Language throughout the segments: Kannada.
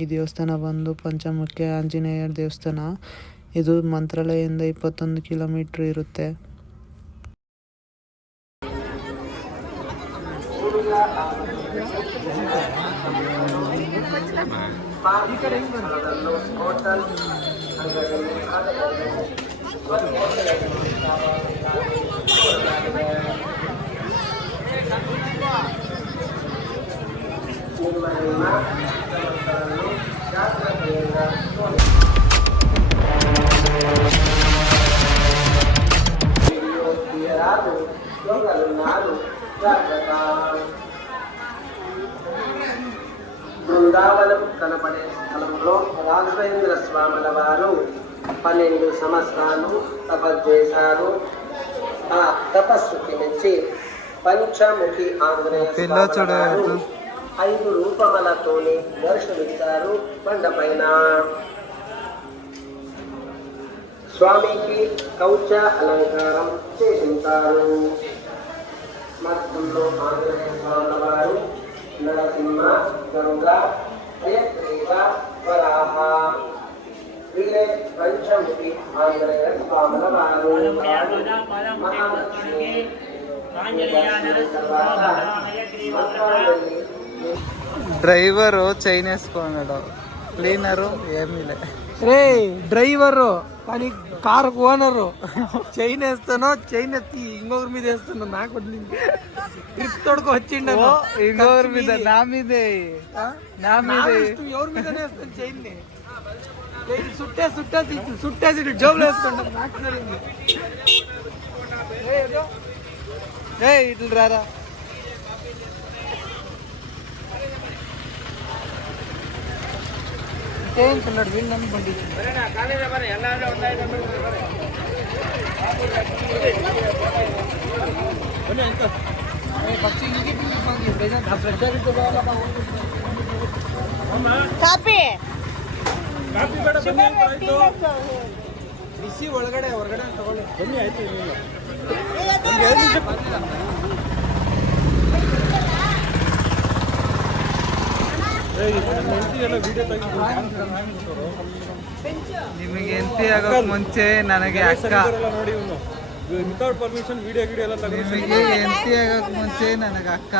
ಈ ದೇವಸ್ಥಾನ ಬಂದು ಪಂಚಮುಖಿ ಆಂಜನೇಯ ದೇವಸ್ಥಾನ. ಇದು ಮಂತ್ರಾಲಯದಿಂದ 21 ಕಿಲೋಮೀಟರ್ ಇರುತ್ತೆ. బృందావనం కనపడే స్థలంలో రాఘవేంద్ర స్వాముల వారు 12 సంవత్సరాలు తపస్సు. ఆ తపస్సుకి మెచ్చి పంచముఖి ఆంజనేయ స్వామి 5 రూపములతోని దర్శనమిచ్చారు బండపైన. స్వామికి కౌచ అలంకారం చేసింటారు. మధ్యంలో ఆంజనేయ స్వామి వారు నరసింహ, గరుడ, హయగ్రీవ, వరాహ వీరే పంచముఖి ఆంజనేయ స్వాముల వారు. మహాలక్ష్మి డ్రైవరు చైన్ వేసుకున్నాడు, క్లీనరు ఏమీ లే. రే డ్రైవరు కానీ కారు ఓనరు చైన్ వేస్తానో చైన్ ఎత్తి ఇంకొకరి మీద వేస్తున్నా. నాకు ట్రిప్ తోడుకు వచ్చిండ ఇంకొకరి మీద, నా మీదే ఎవరి మీద వేస్తాను చైన్ ని. సుట్టేసి జోబులు వేసుకుంటాను. నాకు జరిగింది. ఇట్లు రారా. చేయించున్నాడు వీళ్ళు నన్ను బండి. ಬಿಸಿ ಹೊರಗಡೆ ತಗೊಳ್ಳಿ. ಬನ್ನಿ ಆಯ್ತು. ನಿಮಗೆ ಎಂತಿ ಆಗೋಕ್ ಮುಂಚೆ ನನಗೆ ಅಕ್ಕ ನೋಡಿ, ವಿತೌಟ್ ಪರ್ಮಿಷನ್ ವಿಡಿಯೋ ಎಲ್ಲ ನಿಮಗೆ ಎಂತಿ ಆಗೋಕ್ ಮುಂಚೆ ನನಗೆ ಅಕ್ಕ.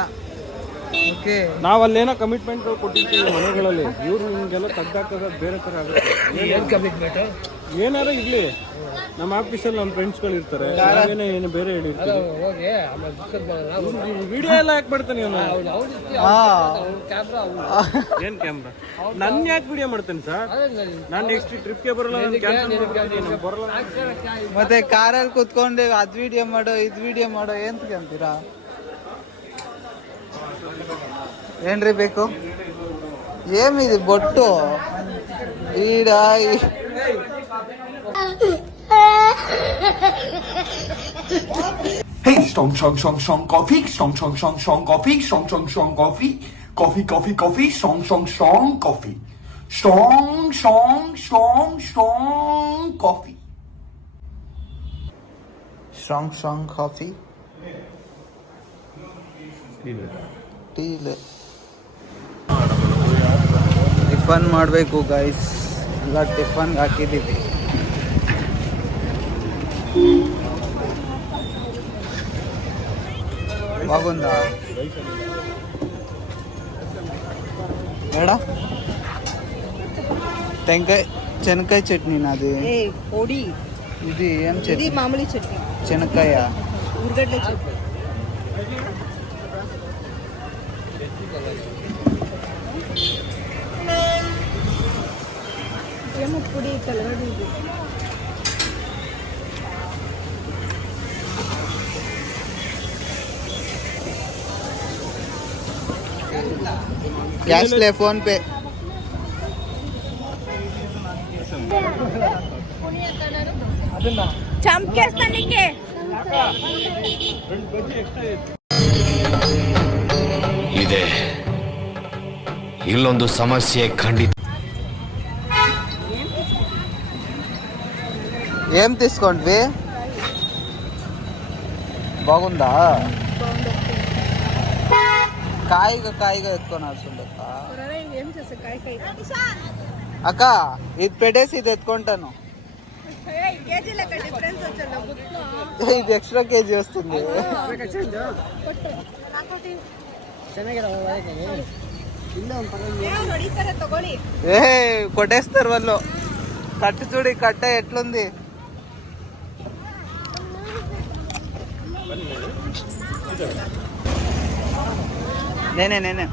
ಓಕೆ, ನಾವಲ್ಲೇನೋ ಕಮಿಟ್ಮೆಂಟ್ ಕೊಟ್ಟಿರ್ತೀವಿ ಮನೆಗಳಲ್ಲಿ. ಇವ್ರು ನಿಮ್ಗೆಲ್ಲ ತೆಗ್ದಾಕೋದು ಬೇರೆ ಥರ ಆಗುತ್ತೆ. ಏನು ಕಮಿಟ್ಮೆಂಟ್ ಏನಾರ ಇರಲಿ, ನಮ್ಮ ಆಫೀಸಲ್ಲಿ ನಮ್ಮ ಫ್ರೆಂಡ್ಸ್ಗಳು ಇರ್ತಾರೆ. ಏನು ಬೇರೆ ಹೇಳಿರ್ತಾರೆ. ವಿಡಿಯೋ ಎಲ್ಲ ಯಾಕೆ ಮಾಡ್ತಾನೆ ಇವನು? ಏನ್ ಕ್ಯಾಮ್ರಾ? ನನ್ನ ಯಾಕೆ ವಿಡಿಯೋ ಮಾಡ್ತೇನೆ ಸರ್? ನಾನು ನೆಕ್ಸ್ಟ್ ಟ್ರಿಪ್ಗೆ ಬರಲ್ಲ, ಬರಲ್ಲ. ಮತ್ತೆ ಕಾರಲ್ಲಿ ಕುತ್ಕೊಂಡು ಅದ್ ವಿಡಿಯೋ ಮಾಡೋ ಇದ್ ವಿಡಿಯೋ ಮಾಡೋ ಎಂತ ಅಂತೀರಾ? ಏನ್ರಿ ಬೇಕು? ಏನಿದೆ ಬೊಟ್ಟು ಈಡ Hey, strong coffee, strong coffee, strong coffee, coffee, strong coffee, strong coffee, strong coffee, tea. Tiffin ಮಾಡಬೇಕು ಗೈಸ್, ಎಲ್ಲ ಟಿಫನ್ಗೆ ಹಾಕಿದ್ದೀವಿ. బాగుందా మేడ? టెంకాయ చెనక్కాయ చట్నీ నాది. ఇది ఏం చట్నీ? మామూలు చట్నీ. చెనక్కాయ ఉర్గడ్డ చట్నీ. ఏమో పొడి తెల్లగడ్డ. ಕ್ಯಾಶ್ ಲೇ, ಫೋನ್ ಪೇ. ಚಂಪೇಸ್ತಾ ನಿಂಗೆ. ಇದೆ ಇಲ್ಲೊಂದು ಸಮಸ್ಯೆ ಖಂಡಿತ. ఏం తీసుకోండి? బాగుందా? కాయిగా ఎత్తుకొని వస్తుండే. ఏం చేస్తా కాయ అక్క ఇది పెట్టేసి ఇది ఎత్తుకుంటాను. కేజీ లెక్క డిఫరెన్స్ వచ్చాను. ఇది ఎక్స్ట్రా కేజీ వస్తుంది. ಹೊಡಿತಾರೆ ತಗೊಳ್ಳಿ. కొట్టేస్తారు వాళ్ళు. కట్టు చూడు, కట్ట ఎట్లుంది. నేనే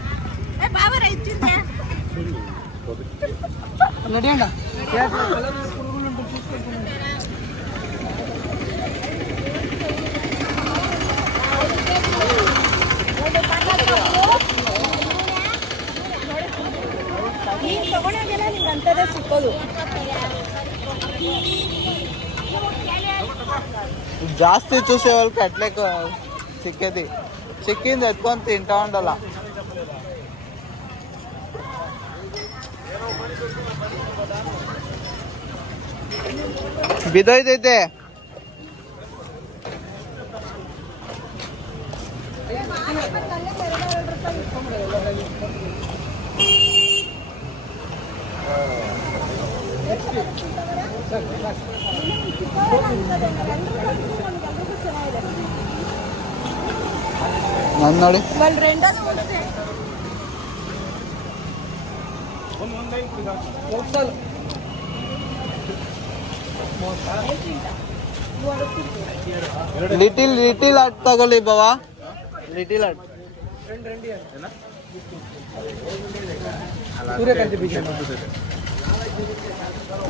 బాబా ఇచ్చిందే ನೀನು ತಗೊಂಡಾಗೆಲ್ಲ ನಿಂಗೆ ಅಂಥದ್ದೇ ಸಿಕ್ಕೋದು. ಜಾಸ್ತಿ చూసే వాళ్ళకి అట్లే చిక్కేది. చిక్కింది ఎత్తుకొని తింటా ఉండాల. ಬಿದ್ದೋಯ್ತೈತೆ. ನಾನು ನೋಡಿ వాళ్ళు రెండోది కొడితే ಲಿಟಿಲ್ ಹಟ್ ತಗೊಳ್ಳಿ ಬಾವಾ. ಲಿಟಿಲ್ ಹಟ್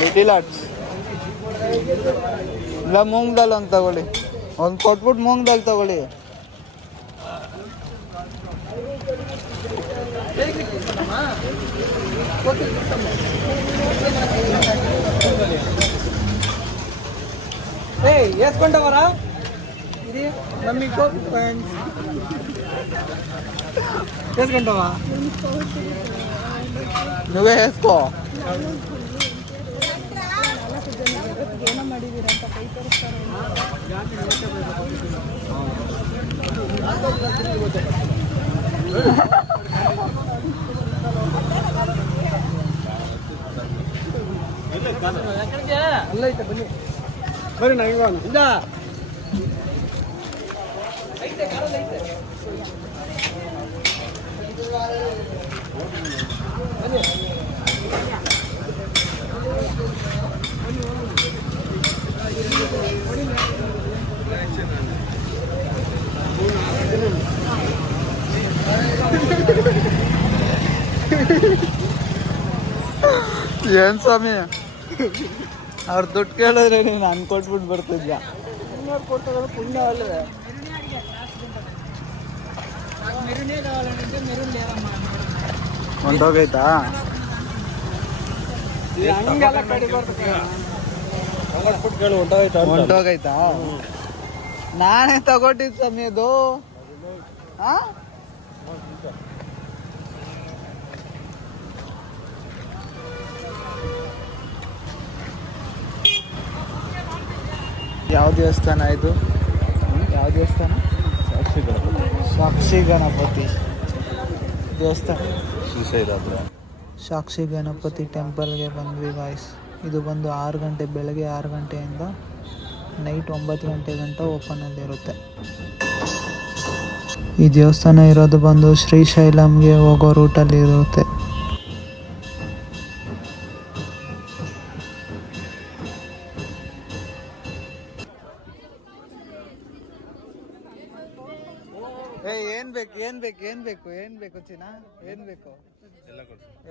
ಲಿಟಿಲ್ ಹಟ್ಸ್ ಇಲ್ಲ ಮೂಂಗ್ ದಾಲ್ ಒಂದು ತಗೊಳ್ಳಿ. ಒಂದು ಕೊಟ್ಬಿಟ್ಟು ಮೂಂಗ್ ದಾಲ್ ತಗೊಳ್ಳಿ. వేసుకుంటావరా ఇది మమ్మీ వేసుకుంటావా? నువ్వే వేసుకో. ಏನೋ ಮಾಡಿದೀರಂತ ಕೈ ತೋರಿಸ್ತಾರೆ. ಅಲ್ಲ ಐತೆ ಬನ್ನಿ ಬರ್ರಿ ನಾ ಇವಾಗ ಇಂದ ಐತೆ ಕಾರಲ್ಲಿ ಐತೆ ಬನ್ನಿ. ಏನ್ ಸ್ವಾಮಿ, ಅವ್ರ ದುಡ್ಡು ಕೇಳಿದ್ರೆ ನೀನು ಅನ್ಕೊಟ್ಬಿಟ್ಟು ಬರ್ತಿದ್ದ. ಕೊಡ್ತಾರೆ ಪುಣ್ಯ ಅಲ್ಲದೆ ಮೆರುನೇ ಕಾವಾలంటే మెరూన్ లేదమ్మా. ಹೊಂಟೋಗೈತಾ? ಹಂಗೆಲ್ಲ ಕಡಿ ಬರ್ತದೆ. ಹೊಂಟೋಗೈತಾ? ನಾನೇ ತಗೊಟ್ಟಿದ್ ಸ್ವಾಮಿ ಅದು. ಯಾವ ದೇವಸ್ಥಾನ ಇದು? ಯಾವ ದೇವಸ್ಥಾನ? ಸಾಕ್ಷಿ ಗಣಪತಿ ದೇವಸ್ಥಾನ. ಸಾಕ್ಷಿ ಗಣಪತಿ ಟೆಂಪಲ್ಗೆ ಬಂದ್ವಿ ಗಾಯ್ಸ್. ಇದು ಬಂದು 6 ಗಂಟೆ, ಬೆಳಗ್ಗೆ 6 ಗಂಟೆಯಿಂದ ನೈಟ್ 9 ಗಂಟೆ ಗಂಟ ಓಪನಲ್ಲಿರುತ್ತೆ. ಈ ದೇವಸ್ಥಾನ ಇರೋದು ಬಂದು ಶ್ರೀಶೈಲಂಗೆ ಹೋಗೋ ರೂಟಲ್ಲಿ ಇರುತ್ತೆ. ಏನ್ ಬೇಕು ಚಿನ್ನ? ಏನ್ ಬೇಕು?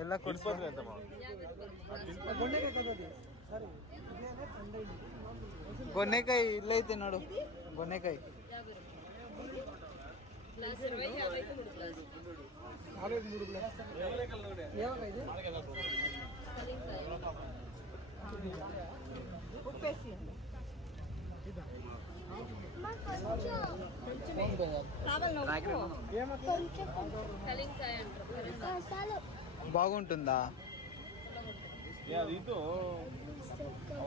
ಎಲ್ಲ ಕೊಡ್ಸ್ಬೋದು. ಗೊನೆಕಾಯಿ ಇಲ್ಲೈತೆ ನೋಡು, ಗೊನೆಕಾಯಿ. బాగుంటుందా? ಇದು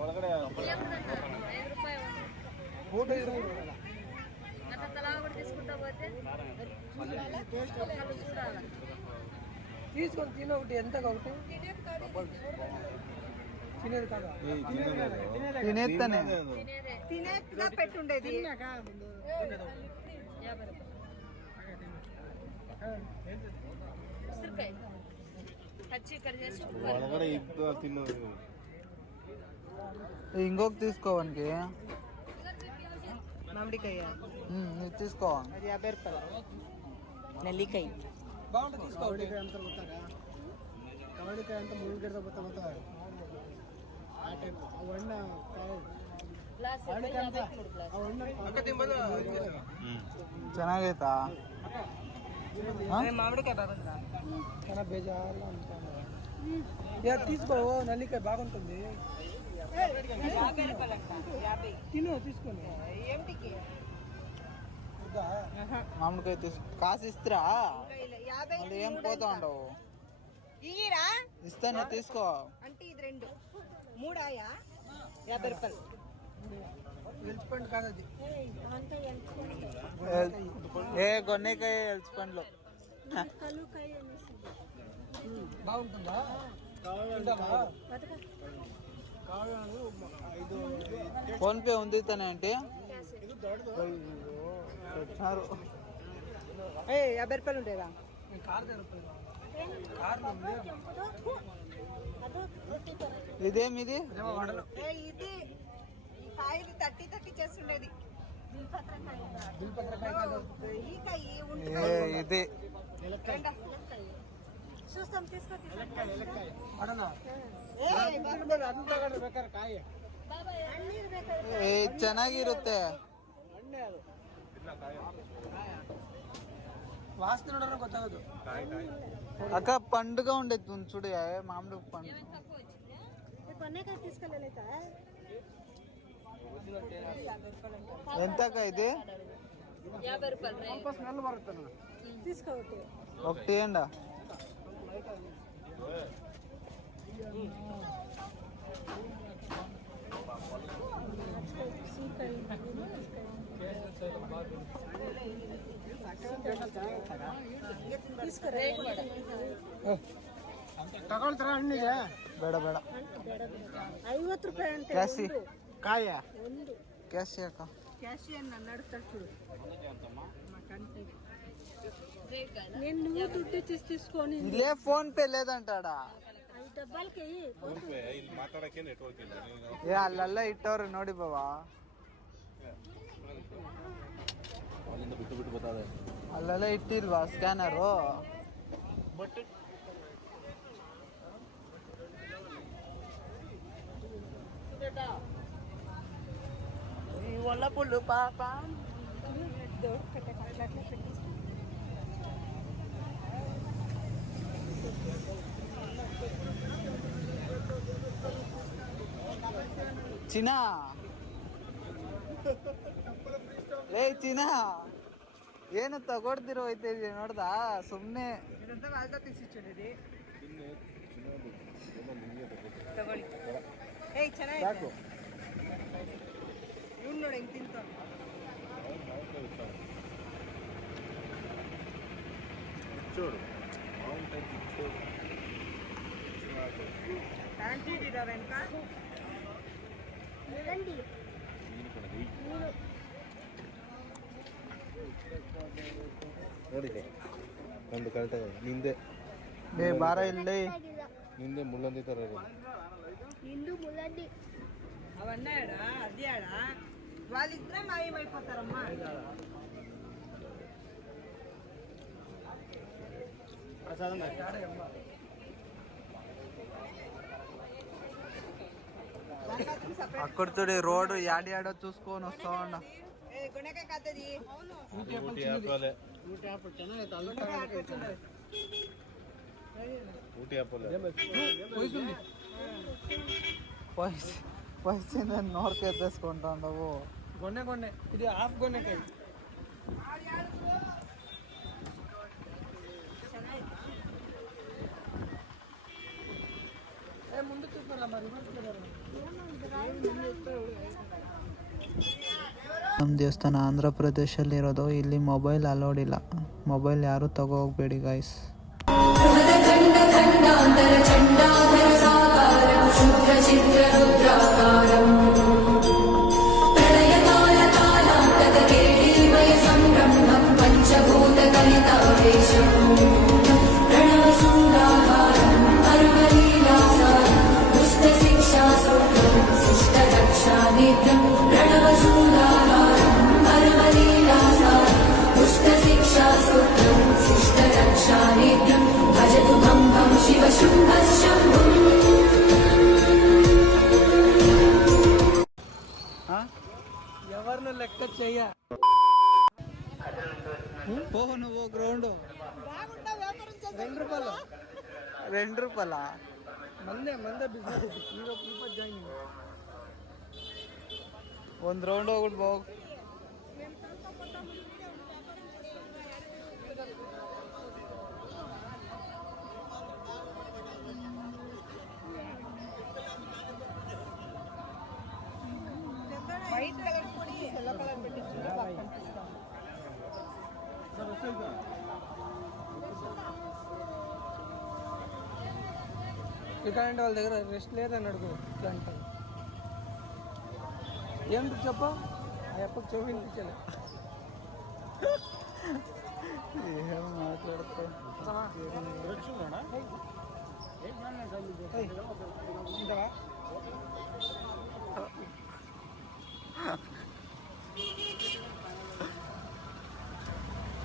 ಒಳಗಡೆ తీసుకొని తిన ఒకటి ఎంత ఒకటి తినేది కదా తినేస్తానే తినేట్టుగా పెట్టుండేది ఇంకొక తీసుకోవడానికి మామిడికాయ ఇది తీసుకో అది 50 రూపాయలు నెల్లికాయ బాగుంటుంది తీసుకో ఎంత ಗೊತ್ತಾಗ ಕವಳಿಕಾಯಿ ಅಂತ ಮುಳ್ಳು ಗಿಡದ ಗೊತ್ತಾ ಆ ಟೈಪ್ ಅವಣ್ಣ ಚೆನ್ನಾಗೈತಾ మామిడికాయ బాగుందా చాలా బేజారుగా ఉంటాను యా తీసుకో నల్లికాయ బాగుంటుంది తిను తీసుకొని ఏంటికి మామిడికాయ తీసుకో కాసు ఇస్తారా మళ్ళీ ఏం పోతా ఉండవు ఇయ్యిరా ఇస్తాను తీసుకో అంటే ఇది 2 3 50 రూపాయలు ఎల్చిపండు కాదు అది ఏ గొన్నెకాయ ఎల్చి పండ్లు బాగుంటుందా ఫోన్ పే ఉంది తనే అంటే వచ్చారు 50 రూపాయలు ఉండేదా కారు తెరపలేదు కార్లు ఇదేమిది ఇది ఈ కాయలు తట్టి చేస్తుండేది బిల్పత్రకాయ కాదు ఈ కాయ ఇది చూస్తాం తీసుకో అడనా ಅಂತ ಬೇಕಾದ್ರೆ ಕಾಯಿ ಚೆನ್ನಾಗಿರುತ್ತೆ ವಾಸನೆ ನೋಡ್ರೆ ಗೊತ್ತಾಗೋದು ಅಕ್ಕ పండుగ ఉండేది చూడు మామిడి పండు కొన్నేకాయ తీసుకెళ్ళలేదా ఎంతక్క ఇది 50 రూపాయలు ಸ್ವಲ್ಪ ಸ್ಮೆಲ್ ಬರುತ್ತೆ తీసుకోవట్టు ఒకటి ఎండ ತಗೊಳ್ತಾರ ಹಣ್ಣಿಗೆ ಬೇಡ ಬೇಡ 50 ರೂಪಾಯಿ ಅಂತ ಕ್ಯಾಸಿ ಕಾಯ ಒಂದು ಕ್ಯಾಸಿ ಅಕ್ಕ ಕ್ಯಾಶಿಯನ್ నడుస్తాడు చూడు నేను నువ్వు దుడ్డు తీసుకొని ఇల్లే ఫోన్ పే లేదంటాడా ఐదు డబ్బాలకి ಏ ಅಲ್ಲೆಲ್ಲ ಇಟ್ಟವ್ರೆ ನೋಡಿ ಬಾವಾ ಅಲ್ಲೆಲ್ಲ ಇಟ್ಟಿಲ್ವಾ ಸ್ಕ್ಯಾನರು ಒಳ್ಳ ಪುಲ್ಲು ಪಾಪ ದೊಡ್ಡ ಕಟ್ಟೆ ಕಟ್ಲಾಟ್ಲೆ పెట్టి ಚಿನ್ನ ಏ ಚಿನ್ನ ಏನು ತಗೊಡ್ದಿರೋ ಹೋಯ್ತಿದ್ವಿ ನೋಡ್ದಾ ಸುಮ್ಮನೆ ಇದಂತ ವಾಲ್ದ ತಿನ್ಸಿಟ್ಟಿದ್ದೀರಿ ತಗೊಳ್ಳಿ ಏಯ್ ಚೆನ್ನಾಗಿ ಇವ್ನು ನೋಡಿ ಹೆಂಗೆ ತಿಂತಾನೆ ಆಂಟಿ ಇದ್ದಾವೆ ಅಂತ ನೋಡಿದೆ ಒಂದು ಕರೆಕ್ಟಾಗಿ ನಿಂದೆ ಏ ಬಾರ ಇಲ್ಲಿ ನಿಂದೆ ಮುಳ್ಳಂದಿ ಥರ ಇರೋದು అవన్నీ ఆడా అది ఆడా వాళ్ళిద్దరే మాయమైపోతారమ్మా అక్కడ చూడు రోడ్డు యాడో చూసుకొని వస్తా ఉండ గుణకాయ కాదది ಊಟಿ ಆಪಲ್ ಚೆನ್ನಾಗೈತೆ ಅಲ್ಲಿ ಊಟಿ ಆಪಲ್ ಪೈಸೆ ನೋಡ್ಕ ಎತ್ತಿಸ್ಕೊಂಡ ನಾವು ಗೊನ್ನೆ ಇದು ಹಾಫ್ ಗೊನ್ನೆಕಾಯಿ ಮುಂದೆ చూస్తారా మరి ನಮ್ಮ ದೇವಸ್ಥಾನ ಆಂಧ್ರ ಪ್ರದೇಶಲ್ಲಿರೋದು ಇಲ್ಲಿ ಮೊಬೈಲ್ ಅಲೋಡ್ ಇಲ್ಲ ಮೊಬೈಲ್ ಯಾರು ತಗೋ ಹೋಗ್ಬೇಡಿ ಗೈಸ್ ఎవరిని లెక్క చెయ్య పో నువ్వు గ్రౌండ్ బాగుంటా వ్యాపారం చేస్తా. 2 రూపాయలు 2 రూపాయలా? మందే బిజినెస్ మీరు జాయిన్ 1 రౌండ్ ఒకటి బాగు. వైట్ కలర్ పొడి ఎల్లో కలర్ పెట్టి చూడు బాగా కనిపిస్తుంది. ఇట్లాంటి వాళ్ళ దగ్గర రెస్ట్ లేదని అడుగు ఇట్లా అంటారు. ఏంటి చెప్ప ఆ అప్పకి చూపించలే ఏం మాట్లాడుతావు?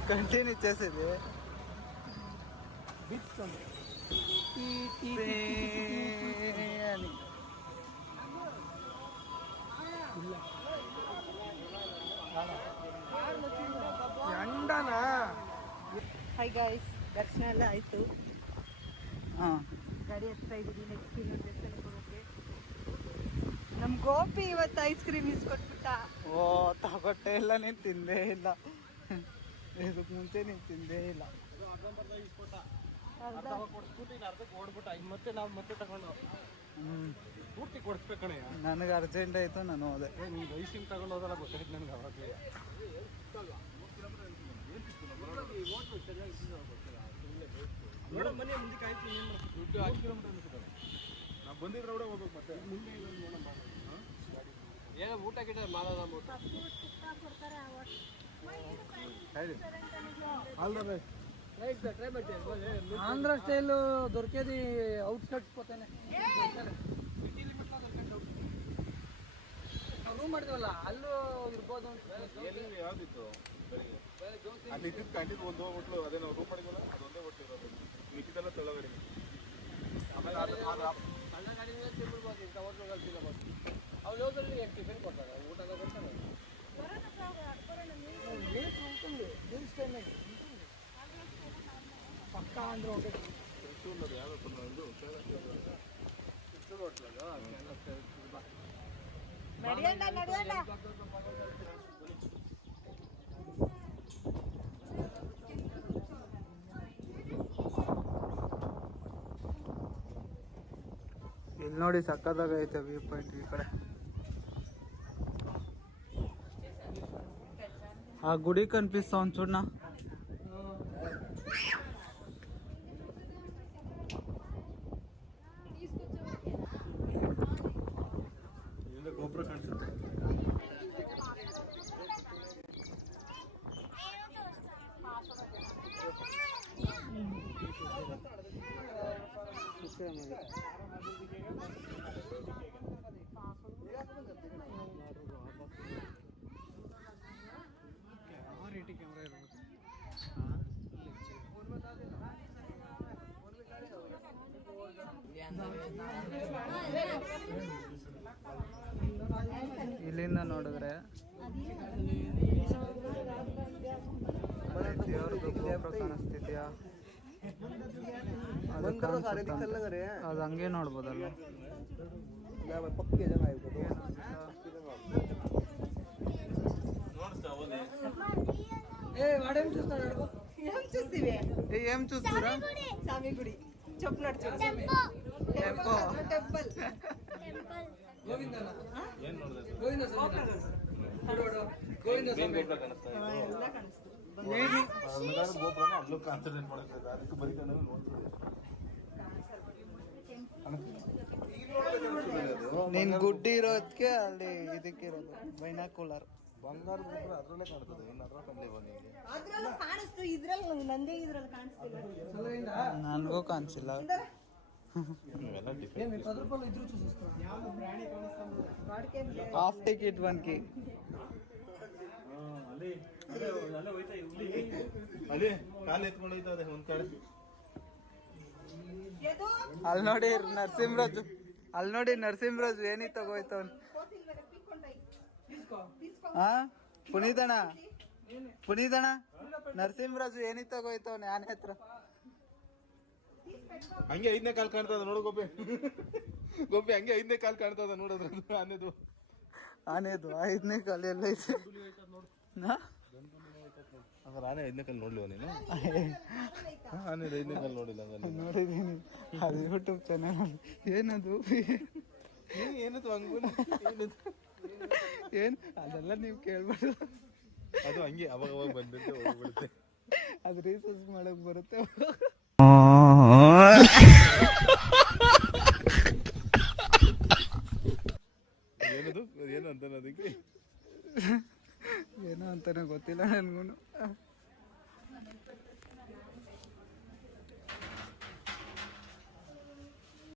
కంటిన్యూ చేసేది అని. ಎಂಡನಾ ಹಾಯ್ ಗಾಯ್ಸ್, ದರ್ಶನ ಎಲ್ಲ ಆಯಿತು. ಹಾಂ, ಗಾಡಿ ಹತ್ರ ಇದ್ದೀವಿ. ನೆಕ್ಸ್ಟ್ ಇನ್ನೊಂದು ದೇವಸ್ಥಾನಕ್ಕೆ ಹೋಗೋಕ್ಕೆ. ನಮ್ಮ ಗೋಪಿ ಇವತ್ತು ಐಸ್ ಕ್ರೀಮ್ ಇಸ್ಕೊಟ್ಬಿಟ್ಟ. ಓ ತಗೊಟ್ಟೆ ಇಲ್ಲ, ನೀನು ತಿಂದೇ ಇಲ್ಲ. ಇದಕ್ಕೆ ಮುಂಚೆ ನೀನು ತಿಂದೇ ಇಲ್ಲ. ಮತ್ತೆ ನಾವು ಮತ್ತೆ ತಗೊಂಡು ಪೂರ್ತಿ ಕೊಡಿಸ್ಬೇಕಣೆ. ನನಗೆ ಅರ್ಜೆಂಟ್ ಆಯಿತು, ನಾನು ಹೋದೆ. ನೀವು ವಯಸ್ಸಿನ ತಗೊಂಡು ಹೋದಲ್ಲ ಗೊತ್ತಾಯ್ತು ನನಗೆ ಅವಾಗಲೇ. ಮನೆ ಮುಂದಕ್ಕೆ ಆಯ್ತು, ದುಡ್ಡು 6 ಕಿಲೋಮೀಟರ್ ನಾವು ಬಂದಿದ್ರೆ ಕೂಡ ಹೋಗ್ಬೇಕು. ಮತ್ತೆ ಮುಂದೆ ಏನೋ ಊಟ ಗಿಟ ಮಾಡೋದ ఆంధ్ర స్టైల్ దొరికేది అవుట్ సైడ్స్ పోతేనే ರೂಮ್ ಮಾಡಿದ್ವಲ್ಲ ಅಲ್ಲೂ ಇರ್ಬೋದು ಯಾವ್ದಿತ್ತು ಅಲ್ಲಿ ಇದ್ದಿದ್ದು ಕಂಟಿದ್ದು ಒಂದು ಹೋಟ್ಲು, ಅದೇ ನಾವು ರೂಮ್ ಮಾಡಿದ್ವಲ್ಲ ಅದೊಂದೇ ಹೋಟ್ಲು ಇರೋದು, ಮಿಕ್ಕಿದೆಲ್ಲ ತಳ್ಳಗಡೆ. ಆಮೇಲೆ ಸಣ್ಣ ಗಾಡಿಯಿಂದ ತಿಳ್ಬಿಡ್ಬೋದು, ಇಂಥ ಹೋಟ್ಲುಗಳು ಸಿಗಬಹುದು. ಅವ್ರು ಹೋದಲ್ಲಿ ಏನು ಟಿಫಿನ್ ಕೊಡ್ತಾರೆ, ಊಟ ಕೊಡ್ತಾರೆ. ఉంటుంది దిల్స్ టైం పక్కా ఆంధ్ర ఒకటి ఉన్నది ಯಾವ್ದು ನಡಿಯಣ್ಣ ನಡಿಯಣ್ಣ. ಇಲ್ಲಿ ನೋಡಿ ಸಕ್ಕದಾಗೈತೆ ವ್ಯೂ ಪಾಯಿಂಟ್. ಈ ಕಡೆ ಆ ಗುಡಿ ಕನಿಪಿಸ್ತಾ ಒಂಚೂರ್ನ. ಗೊಬ್ಬರ ಕಾಣಿಸುತ್ತೆ. ಆ ರೇಟಿ ಕ್ಯಾಮ್ರಾ ಇರಬೇಕು. ಇಲ್ಲಿಂದ ನೋಡಿದ್ರೆ ದೇವ್ರದ್ದು ಗೋಪುರ ಕಾಣಿಸ್ತಿದ್ಯಾ? ಅದು ಕಾಣಿಸುತ್ತೆ. ಅದು ಹಂಗೆ ನೋಡ್ಬೋದಲ್ಲ. ఏం చూస్తీవి? ఏం చూస్తురా? స్వామి గుడి చెప్పినట్టు చూడు. టెంపుల్ ಎಲ್ಲ ಕಾಣಿಸ್ತು. ಗೋಪುರ ಕಾನ್ಸಂಟ್ರೇಟ್ ಮಾಡಕ್ಕೆ ಅದಕ್ಕೆ ಬರೀ ನೋಡ್ತೀವಿ. ನೀನ್ ಗುಡ್ಡಿ ಇರೋದಕ್ಕೆ ಅಲ್ಲಿ ಇದಕ್ಕಿರೋದು ಬೈನಾಕುಲರ್. ಬಂಗಾರದ ಬಿಟ್ರೆ ಅದರಲ್ಲೇ ಕಾಣ್ತದೆ, ಇನ್ನು ಅದ್ರ ಕಂಡ್ಲಿ ಬನ್ನಿ. ಅದ್ರಲ್ಲೂ ಕಾಣಿಸ್ತು, ಇದ್ರಲ್ಲಿ ನಂದೇ ಇದ್ರಲ್ಲಿ ಕಾಣಿಸ್ತಿಲ್ಲ. ನನಗೂ ಕಾಣಿಸಿಲ್ಲ. ಇವೆಲ್ಲ ಡಿಫ್ರೆಂಟ್. Half ticket 1 key. ಅಲ್ಲಿ ಕಾಲು ಎತ್ಕೊಂಡು ಹೋಯ್ತದೆ ಒಂದ್ ಕಡೆ. ಅಲ್ಲಿ ನೋಡಿ ನರಸಿಂಹರಾಜು, ಅಲ್ಲಿ ನೋಡಿ ನರಸಿಂಹರಾಜು ಏನಿ ತಗೋಯ್ತವನ್. ಹಾ ಪುನೀತಣ್ಣ, ಪುನೀತಣ್ಣ ನರಸಿಂಹರಾಜು ಏನಿ ತಗೋಯ್ತವನ್ ಆನೆ ಹತ್ರ. ಹಂಗೆ 5ನೇ ಕಾಲ್ ಕಾಣ್ತದ ನೋಡು ಗೋಪಿ. ಗೋಪಿ ಹಂಗೆ 5ನೇ ಕಾಲ್ ಕಾಣ್ತದ ನೋಡೋದು ಆನೆದು. ಆನೆದು 5ನೇ ಕಾಲು ಎಲ್ಲ ಐತೆ. ಹಂಗಾರೆ ಆನೆ 5ನೇ ಕಾಲ್ ನೋಡ್ಲಿವ ನೀನು? ಆನೆ 5ನೇ ಕಾಲ್ ನೋಡಿಲ್ಲ ಹಂಗಾರೆ. ನೋಡಿದೀನಿ, ಅದು ಯೂಟ್ಯೂಬ್ ಚಾನಲ್. ಏನದು ಏನದು ಹಂಗ ಏನ್ ಅದೆಲ್ಲ ನೀವು ಕೇಳ್ಬಾರ್ದು. ಅದು ಹಂಗೆ ಅವಾಗ ಅವಾಗ ಬಂದಿರುತ್ತೆ ಹೋಗ್ಬಿಡುತ್ತೆ. ಅದು ರೀಸರ್ಚ್ ಮಾಡಕ್ ಬರುತ್ತೆ. ಏನದು ಏನು ಅಂತಾನೆ ಅದಕ್ಕೆ ಏನೋ ಅಂತಾನೆ ಗೊತ್ತಿಲ್ಲ ನನ್ಗೂ.